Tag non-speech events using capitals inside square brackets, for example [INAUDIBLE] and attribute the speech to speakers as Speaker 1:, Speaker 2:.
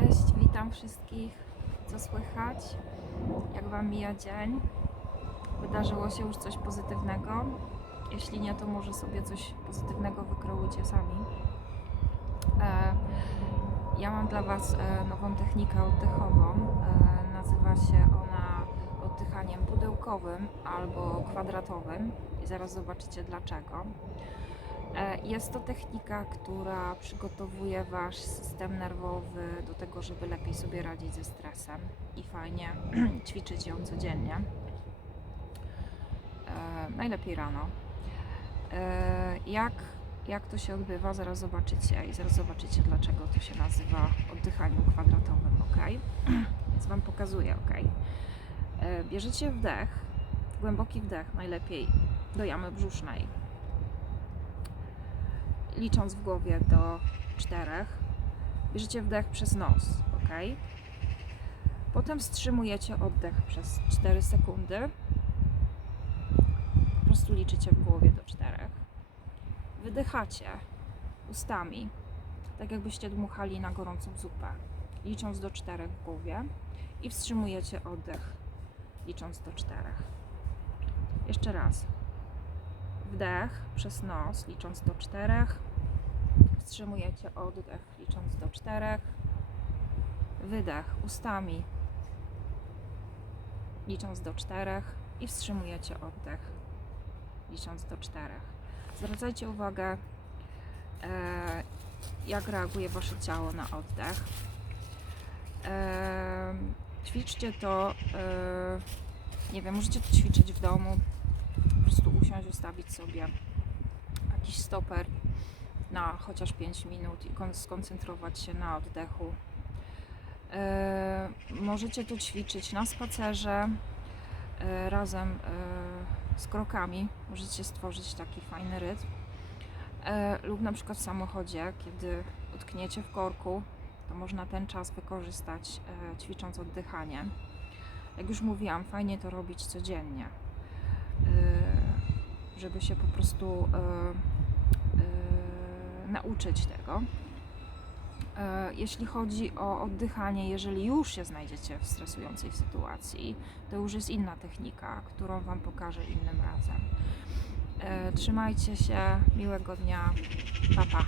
Speaker 1: Cześć, witam wszystkich. Co słychać? Jak Wam mija dzień? Wydarzyło się już coś pozytywnego? Jeśli nie, to może sobie coś pozytywnego wykreujcie sami. E, ja mam dla Was e, nową technikę oddechową. E, nazywa się ona oddychaniem pudełkowym albo kwadratowym i zaraz zobaczycie dlaczego. Jest to technika, która przygotowuje Wasz system nerwowy do tego, żeby lepiej sobie radzić ze stresem i fajnie [CLEARS THROAT] ćwiczyć ją codziennie. E, Najlepiej rano. E, Jak, jak to się odbywa, zaraz zobaczycie i zaraz zobaczycie, dlaczego to się nazywa oddychaniem kwadratowym, ok? [CLEARS THROAT] Więc Wam pokazuję, ok? E, Bierzecie wdech, głęboki wdech, najlepiej do jamy brzusznej licząc w głowie do czterech. Bierzecie wdech przez nos, ok? Potem wstrzymujecie oddech przez 4 sekundy. Po prostu liczycie w głowie do czterech. Wydychacie ustami, tak jakbyście dmuchali na gorącą zupę, licząc do czterech w głowie i wstrzymujecie oddech, licząc do czterech. Jeszcze raz. Wdech przez nos, licząc do czterech. Wstrzymujecie oddech, licząc do czterech. Wydech ustami, licząc do czterech. I wstrzymujecie oddech, licząc do czterech. Zwracajcie uwagę, e, jak reaguje Wasze ciało na oddech. E, ćwiczcie to, e, nie wiem, możecie to ćwiczyć w domu, po prostu usiąść, ustawić sobie jakiś stoper na chociaż 5 minut i kon- skoncentrować się na oddechu. E, możecie to ćwiczyć na spacerze e, razem e, z krokami. Możecie stworzyć taki fajny rytm. Lub na przykład w samochodzie, kiedy utkniecie w korku, to można ten czas wykorzystać ćwicząc oddychanie. Jak już mówiłam, fajnie to robić codziennie żeby się po prostu nauczyć tego. Y, Jeśli chodzi o oddychanie, jeżeli już się znajdziecie w stresującej sytuacji, to już jest inna technika, którą Wam pokażę innym razem. Y, Trzymajcie się, miłego dnia, pa pa.